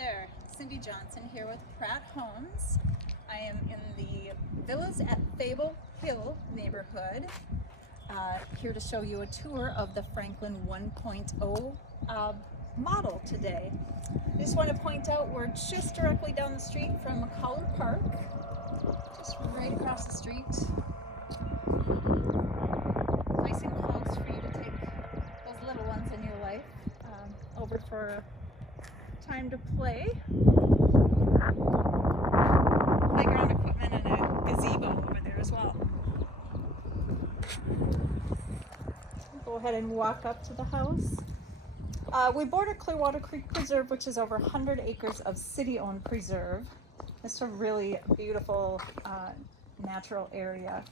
there, Cindy Johnson here with Pratt Homes. I am in the Villas at Fable Hill neighborhood, here to show you a tour of the Franklin 1.0 model today. I just want to point out we're just directly down the street from McCullough Park, just right across the street. Nice and close for you to take those little ones in your life over for time to play. Playground equipment and a gazebo over there as well. Go ahead and walk up to the house. We border Clearwater Creek Preserve, which is over 100 acres of city-owned preserve. It's a really beautiful natural area.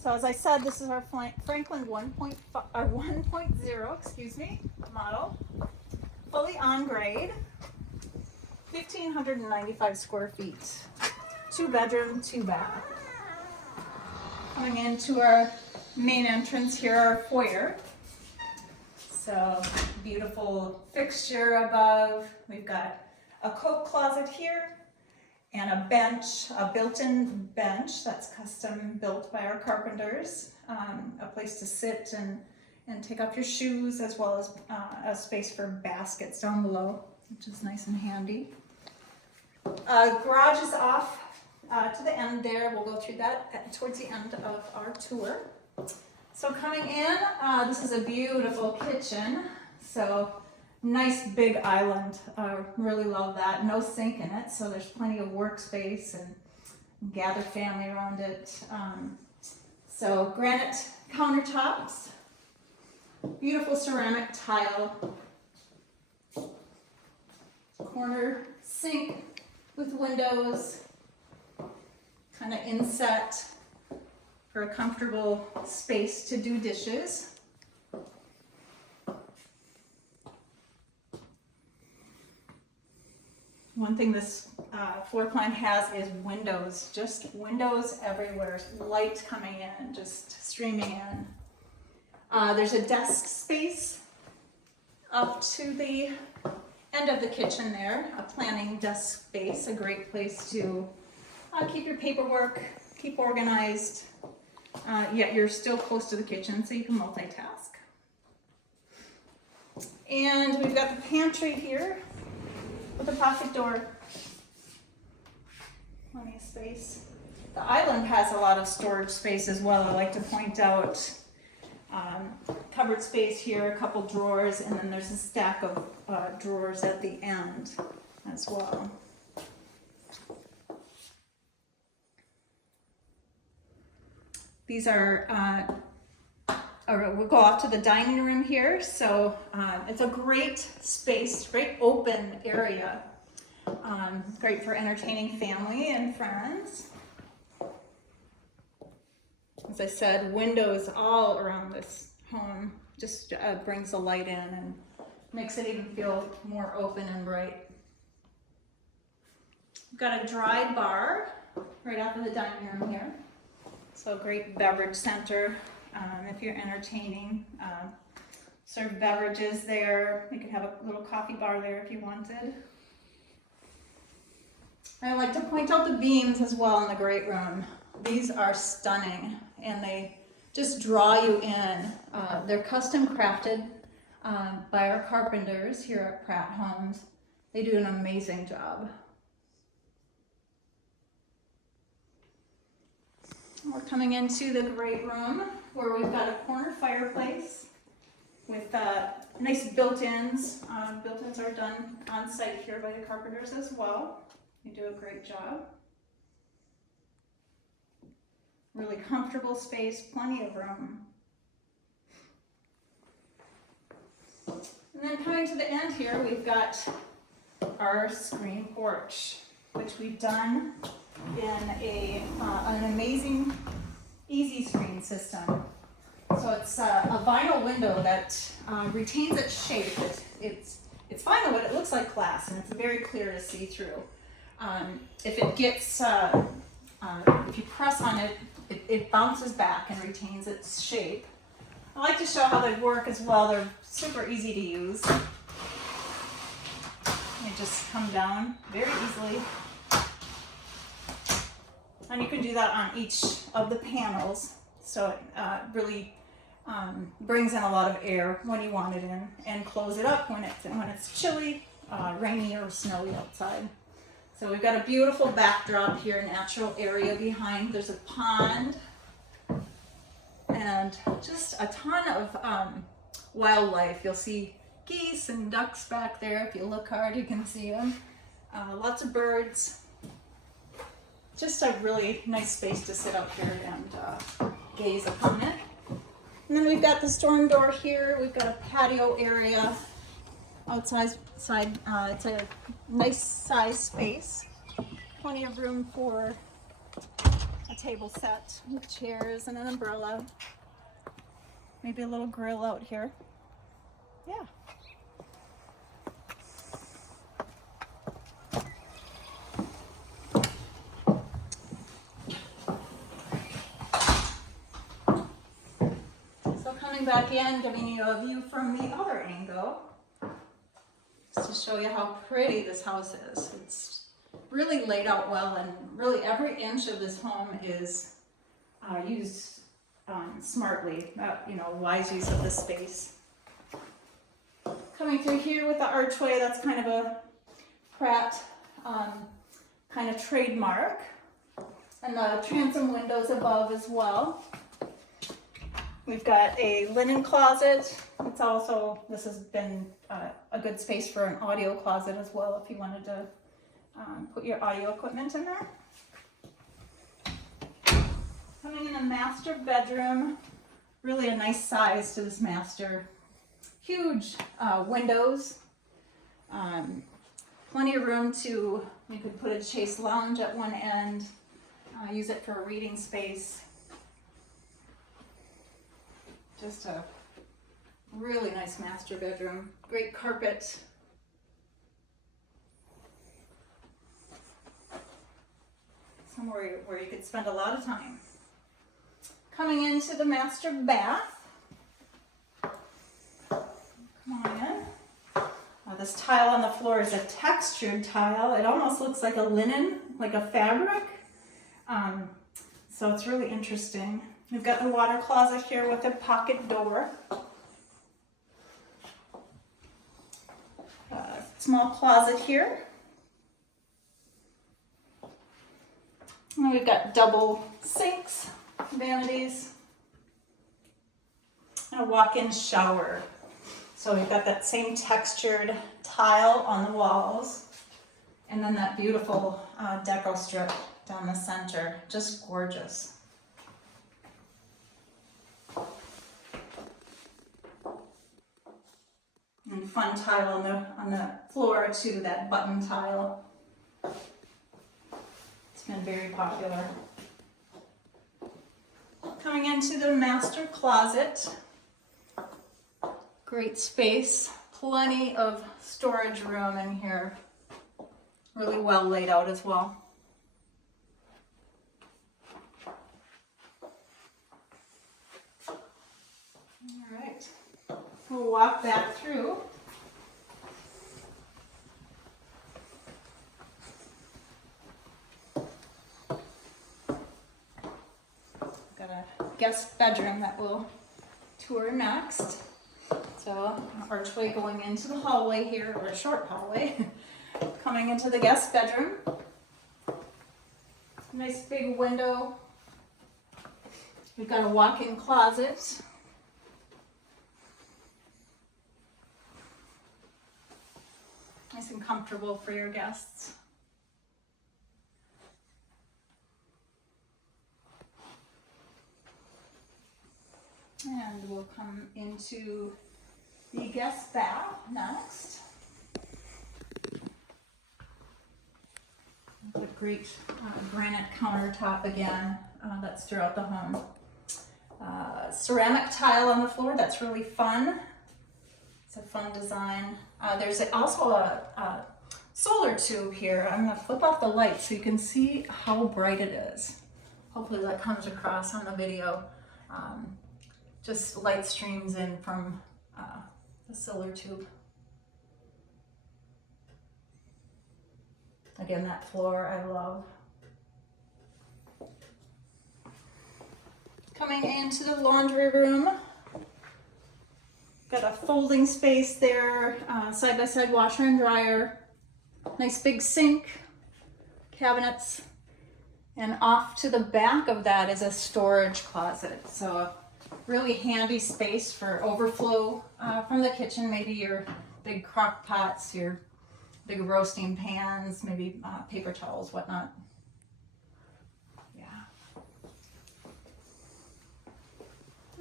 So as I said, this is our Franklin 1.0, excuse me, model. Fully on grade, 1,595 square feet, 2 bedroom, 2 bath. Coming into our main entrance here, our foyer. So beautiful fixture above. We've got a coat closet here and a bench, a built-in bench that's custom built by our carpenters. A place to sit and take off your shoes, as well as a space for baskets down below, which is nice and handy. Garage is off to the end there. We'll go through that towards the end of our tour. So coming in, this is a beautiful kitchen. So nice big island. Really love that. No sink in it, so there's plenty of workspace and gather family around it. So granite countertops. Beautiful ceramic tile, corner sink with windows, kind of inset for a comfortable space to do dishes. One thing this floor plan has is windows, just windows everywhere, light coming in, just streaming in. There's a desk space up to the end of the kitchen there, a planning desk space, a great place to keep your paperwork, keep organized, yet you're still close to the kitchen so you can multitask. And we've got the pantry here with a pocket door, plenty of space. The island has a lot of storage space as well. I like to point out cupboard space here, a couple drawers, and then there's a stack of drawers at the end as well. These are, we'll go off to the dining room here. So it's a great space, great open area. Great for entertaining family and friends. As I said, windows all around this home, just brings the light in and makes it even feel more open and bright. We've got a dry bar right off of the dining room here. So great beverage center if you're entertaining. Serve beverages there. You could have a little coffee bar there if you wanted. I like to point out the beams as well in the great room. These are stunning and they just draw you in. They're custom crafted by our carpenters here at Pratt Homes. They do an amazing job. We're coming into the great room where we've got a corner fireplace with nice built-ins. Built-ins are done on site here by the carpenters as well. They do a great job. Really comfortable space, plenty of room. And then coming to the end here, we've got our screen porch, which we've done in an amazing easy screen system. So it's a vinyl window that retains its shape. It's vinyl, but it looks like glass, and it's very clear to see through. If it gets, if you press on it, it bounces back and retains its shape. I like to show how they work as well. They're super easy to use. You just come down very easily. And you can do that on each of the panels, so it really brings in a lot of air when you want it in, and close it up when it's chilly, rainy or snowy outside. So we've got a beautiful backdrop here, natural area behind. There's a pond and just a ton of wildlife. You'll see geese and ducks back there. If you look hard, you can see them. Lots of birds. Just a really nice space to sit out here and gaze upon it. And then we've got the storm door here. We've got a patio area outside. It's a nice size space. Plenty of room for a table set with chairs and an umbrella. Maybe a little grill out here. Yeah. Back in, giving you a view from the other angle, just to show you how pretty this house is. It's really laid out well, and really every inch of this home is used smartly, wise use of the space. Coming through here with the archway, that's kind of a Pratt kind of trademark, and the transom windows above as well. We've got a linen closet. This has been a good space for an audio closet as well, if you wanted to put your audio equipment in there. Coming in the master bedroom, really a nice size to this master. Huge windows, plenty of room you could put a chaise lounge at one end, use it for a reading space. Just a really nice master bedroom. Great carpet. Somewhere where you could spend a lot of time. Coming into the master bath. Come on in. This tile on the floor is a textured tile. It almost looks like a linen, like a fabric. So it's really interesting. We've got the water closet here with a pocket door. Small closet here. And we've got double sinks, vanities, and a walk-in shower. So we've got that same textured tile on the walls, and then that beautiful deco strip down the center. Just gorgeous. And fun tile on the floor too, that button tile. It's been very popular. Coming into the master closet. Great space, plenty of storage room in here. Really well laid out as well. All right. We'll walk back through. Got a guest bedroom that we'll tour next. So, archway going into the hallway here, or a short hallway. Coming into the guest bedroom. Nice big window. We've got a walk-in closet. Nice and comfortable for your guests. And we'll come into the guest bath next. A great granite countertop again, that's throughout the home. Ceramic tile on the floor, that's really fun. It's a fun design. There's also a solar tube here. I'm gonna flip off the light so you can see how bright it is. Hopefully that comes across on the video. Just light streams in from the solar tube. Again, that floor I love. Coming into the laundry room, got a folding space there, side-by-side washer and dryer, nice big sink, cabinets, and off to the back of that is a storage closet. So a really handy space for overflow from the kitchen, maybe your big crock pots, your big roasting pans, maybe paper towels, whatnot.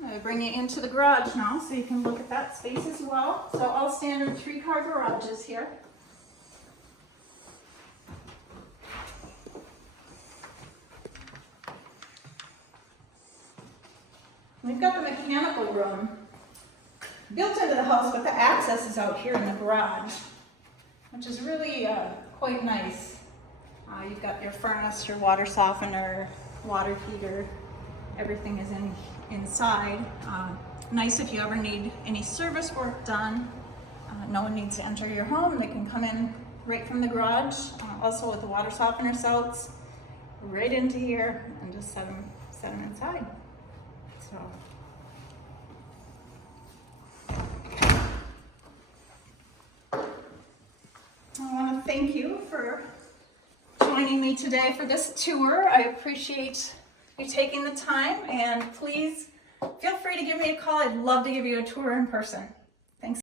I bring you into the garage now so you can look at that space as well. So all standard 3-car garages here. We've got the mechanical room built into the house, but the access is out here in the garage, which is really quite nice. You've got your furnace, your water softener, water heater, everything is inside. Nice if you ever need any service work done. No one needs to enter your home. They can come in right from the garage. Also with the water softener cells right into here and just set them inside. So. I want to thank you for joining me today for this tour. I appreciate you taking the time, and please feel free to give me a call. I'd love to give you a tour in person.